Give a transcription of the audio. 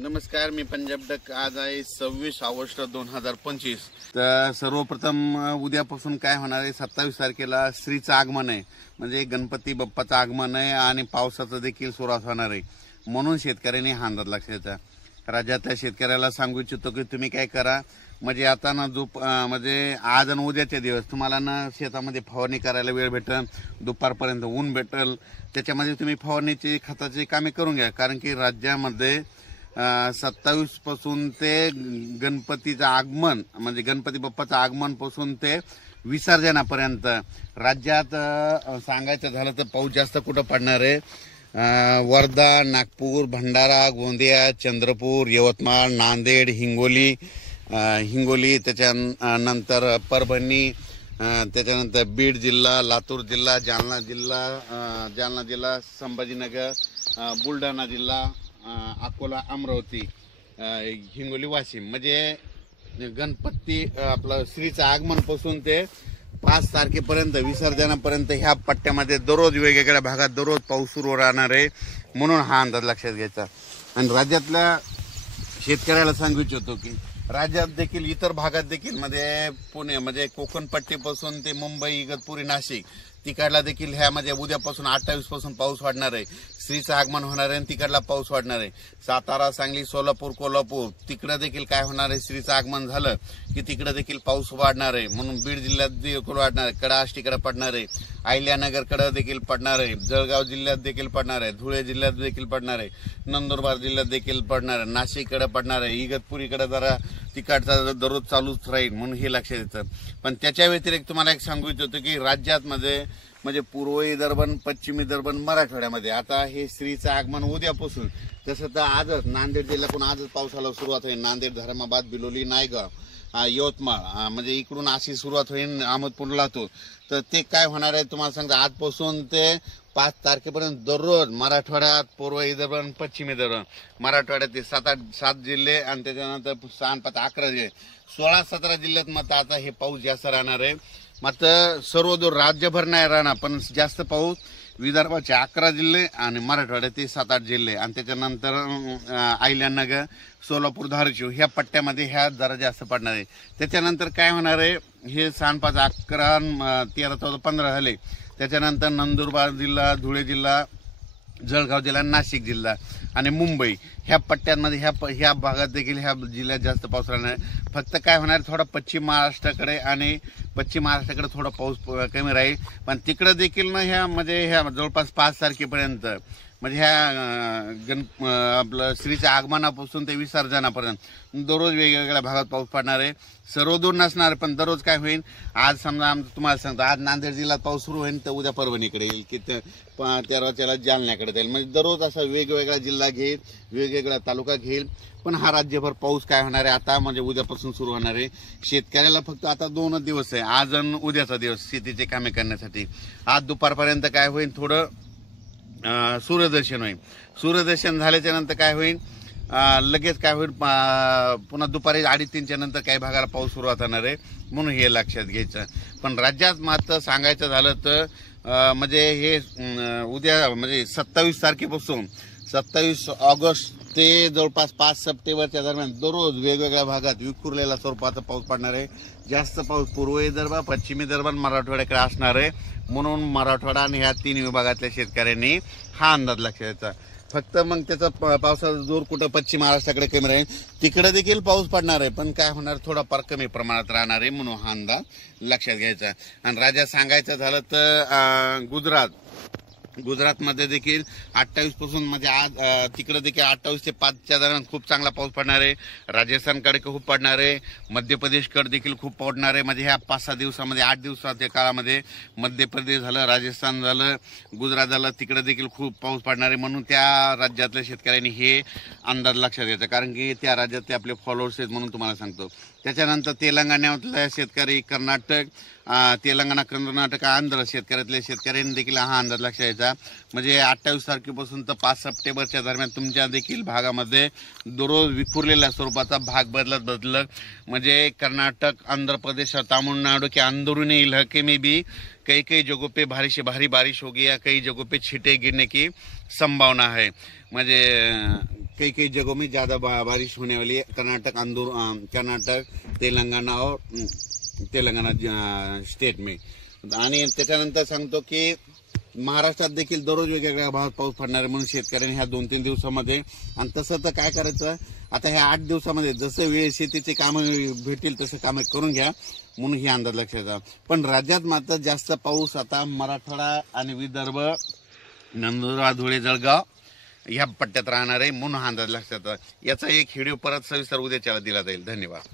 नमस्कार, मी पंजाब डक। आज आहे 26 ऑगस्ट 2025। तर सर्वप्रथम उद्यापासून काय होणार आहे, 27 तारखेला श्रीचं आगमन आहे, म्हणजे गणपती बाप्पाचं आगमन आहे आणि पावसाचं देखील सुरुवात होणार आहे। म्हणून शेतकऱ्यांनी हा अंदाज लक्षात घ्या। राज्यातल्या शेतकऱ्याला सांगू इच्छितो की तुम्ही काय करा, म्हणजे आता ना जो म्हणजे आज आणि उद्याचे दिवस तुम्हाला ना शेतामध्ये फवारणी करायला वेळ भेटेल, दुपारपर्यंत ऊन भेटेल, त्याच्यामध्ये तुम्ही फवारणीची खताची कामे करून घ्या। कारण की राज्यामध्ये 27 पासून ते गणपतीचं आगमन म्हणजे गणपती बाप्पाचं आगमन पासून ते विसर्जनापर्यंत राज्यात सांगायचं झालं तर पाऊस जास्त कुठं पडणार आहे, वर्धा, नागपूर, भंडारा, गोंदिया, चंद्रपूर, यवतमाळ, नांदेड, हिंगोली, त्याच्यानंतर परभणी, त्याच्यानंतर बीड जिल्हा, लातूर जिल्हा, जालना जिल्हा, संभाजीनगर, बुलढाणा जिल्हा, अकोला, अमरावती, हिंगोली, वाशिम, म्हणजे गणपती आपलं श्रीचं आगमन पासून ते 5 तारखेपर्यंत विसर्जनापर्यंत ह्या पट्ट्यामध्ये दररोज वेगवेगळ्या भागात दररोज पाऊस सुरू राहणार आहे। म्हणून हा अंदाज लक्षात घ्यायचा। आणि राज्यातल्या शेतकऱ्याला सांगू इच्छितो की राज्यात देखील इतर भागात देखील म्हणजे पुणे म्हणजे कोकण पट्टीपासून ते मुंबई, इगतपुरी, नाशिक तिकडला देखील ह्यामध्ये उद्यापासून 28 पासून पाऊस वाढणार आहे। श्रीचं आगमन होणार आहे आणि तिकडला पाऊस वाढणार आहे। सातारा, सांगली, सोलापूर, कोल्हापूर तिकडे देखील काय होणार आहे, श्रीचं आगमन झालं की तिकडे देखील पाऊस वाढणार आहे। म्हणून बीड जिल्ह्यात देखील वाढणार आहे, कडा आष्टीकडे पडणार आहे, अहिल्यानगरकडे देखील पडणार आहे, जळगाव जिल्ह्यात देखील पडणार आहे, धुळे जिल्ह्यात देखील पडणार आहे, नंदुरबार जिल्ह्यात देखील पडणार आहे, नाशिककडे पडणार आहे, इगतपुरीकडे जरा तिकडचा दररोज चालूच राहील। म्हणून हे लक्षात येतं। पण त्याच्या व्यतिरिक्त तुम्हाला एक सांगू इच्छितो की राज्यात म्हणजे पूर्व विदर्भ, पश्चिम विदर्भ, मराठवाड्यामध्ये आता हे श्रीचं आगमन उद्यापासून, तसं तर आजच नांदेड जिल्ह्यातून आजच पावसाला सुरुवात होईल। नांदेड, धर्माबाद, बिलोली, नायगाव, यवतमाळ म्हणजे इकडून अशी सुरुवात होईल अहमदपूर, लातूर। तर ते काय होणार आहे तुम्हाला सांगतो, आजपासून ते 5 तारखेपर्यंत दररोज मराठवाड्यात, पूर्व विदर्भ, पश्चिम विदर्भ, मराठवाड्यात 7 जिल्हे आणि त्याच्यानंतर 11 जिल्हे, 16-17 जिल्ह्यात मग आता हे पाऊस जास्त राहणार आहे। मात्र सर्व दूर राज्यभर नाही राहणार, पण जास्त पाऊस विदर्भाचे 11 जिल्हे आणि मराठवाड्याचे 7-8 जिल्हे आणि त्याच्यानंतर अहिल्यानगर, सोलापूर, धाराशिव ह्या पट्ट्यामध्ये ह्या जरा जास्त पडणार आहे। त्याच्यानंतर काय होणार आहे, हे 6, 5, 11, 13, 14, 15 झाले। त्याच्यानंतर नंदुरबार जिल्हा, धुळे जिल्हा, जळगाव जिल्हा, नाशिक जिल्हा आणि मुंबई ह्या पट्ट्यांमध्ये ह्या भागात देखील ह्या जिल्ह्यात जास्त पाऊस राहणार आहे। फक्त काय होणार, थोडा पश्चिम महाराष्ट्राकडे थोडा पाऊस कमी राहील, पण तिकडे देखील ना ह्या म्हणजे ह्या जवळपास 5 तारखेपर्यंत म्हणजे ह्या आपलं श्रीच्या आगमनापासून ते विसर्जनापर्यंत दररोज वेगवेगळ्या भागात पाऊस पडणार आहे। सर्वदूर नसणार, पण दररोज काय होईल, आज समजा तुम्हाला सांगतो आज नांदेड जिल्ह्यात पाऊस सुरू होईल तर उद्या परभणीकडे येईल की 13 जालन्याकडे जाईल, म्हणजे दररोज असा वेगवेगळा जिल्हा घेईल, वेगवेगळा तालुका घेईल। पण हा राज्यभर पाऊस काय होणार आहे आता म्हणजे उद्यापासून सुरू होणार आहे। शेतकऱ्याला फक्त आता 2 दिवस आहे, आज आणि उद्याचा दिवस शेतीचे कामे करण्यासाठी। आज दुपारपर्यंत काय होईल, थोडं सूर्यदर्शन होईल। सूर्यदर्शन झाल्याच्या नंतर काय होईल, लगेच काय होईल, पुन्हा दुपारी 2:30च्या नंतर काही भागाला पाऊस सुरुवात होणार आहे। म्हणून हे लक्षात घ्यायचं। पण राज्यात मात्र सांगायचं झालं तर म्हणजे हे उद्या म्हणजे 27 तारखेपासून 27 ऑगस्ट ते जवळपास 5 सप्टेंबरच्या दरम्यान दररोज वेगवेगळ्या भागात विखुरलेला स्वरूपाचा पाऊस पडणार आहे। जास्त पाऊस पूर्व विदर्भ, पश्चिम विदर्भ, मराठवाड्याकडे असणार आहे। म्हणून मराठवाडा आणि ह्या 3 विभागातल्या शेतकऱ्यांनी हा अंदाज लक्षात घ्यायचा। फक्त मग त्याचा पावसाचा जोर कुठं पश्चिम महाराष्ट्राकडे कमी राहील, तिकडे देखील पाऊस पडणार आहे, पण काय होणार, थोडा फार कमी प्रमाणात राहणार आहे। म्हणून हा अंदाज लक्षात घ्यायचा। आणि राज्यात सांगायचं झालं तर गुजरातमध्ये देखील 28 पासून म्हणजे आज तिकडे देखील 28 ते 5च्या दरम्यान खूप चांगला पाऊस पडणार आहे। राजस्थानकडे खूप पडणार आहे, मध्य प्रदेशकडे देखील खूप पडणार आहे। म्हणजे ह्या 5-6 दिवसामध्ये 8 दिवसाच्या काळामध्ये मध्य प्रदेश झालं, राजस्थान झालं, गुजरात झालं, तिकडे देखील खूप पाऊस पडणार आहे। म्हणून त्या राज्यातल्या शेतकऱ्यांनी हे अंदाज लक्षात घ्यायचा, कारण की त्या राज्यातले आपले फॉलोअर्स आहेत म्हणून तुम्हाला सांगतो। त्याच्यानंतर तेलंगणातल्या शेतकरी, तेलंगणा, कर्नाटक, आंध्र शेतकऱ्यांनी देखील हा अंदाज लक्षात घ्यायचा। म्हणजे 28 तारखेपासून तर 5 सप्टेंबरच्या दरम्यान तुमच्या देखील भागामध्ये दररोज विखुरलेल्या स्वरूपाचा भाग बदलत म्हणजे कर्नाटक, आंध्र प्रदेश, तमिलनाडु के अंदरूनी इलाके में भी कई जगहों पे भारी से भारी बारिश होगी या कई जगहों पे छींटे गिरने की संभावना है। म्हणजे कई कई जगहों में ज्यादा बारिश होने वाली है। कर्नाटक, तेलंगाना और तेलंगाना स्टेट में। आणि त्याच्यानंतर सांगतो की महाराष्ट्रात देखील दररोज वेगवेगळ्या भागात पाऊस पडणार आहे, म्हणून शेतकऱ्यांनी ह्या 2-3 दिवसामध्ये, आणि तसं तर काय करायचं आता ह्या 8 दिवसामध्ये जसं वेळ शेतीचे कामं भेटतील तसं कामं करून घ्या, म्हणून ही अंदाज लक्षात ठेवा। पण राज्यात मात्र जास्त पाऊस आता मराठवाडा आणि विदर्भ, नंदुरबार, धुळे, जळगाव ह्या पट्ट्यात राहणार आहे, म्हणून हा अंदाज लक्षात ठेवा। याचा एक व्हिडिओ परत सविस्तर उद्याच्याला दिला जाईल। धन्यवाद।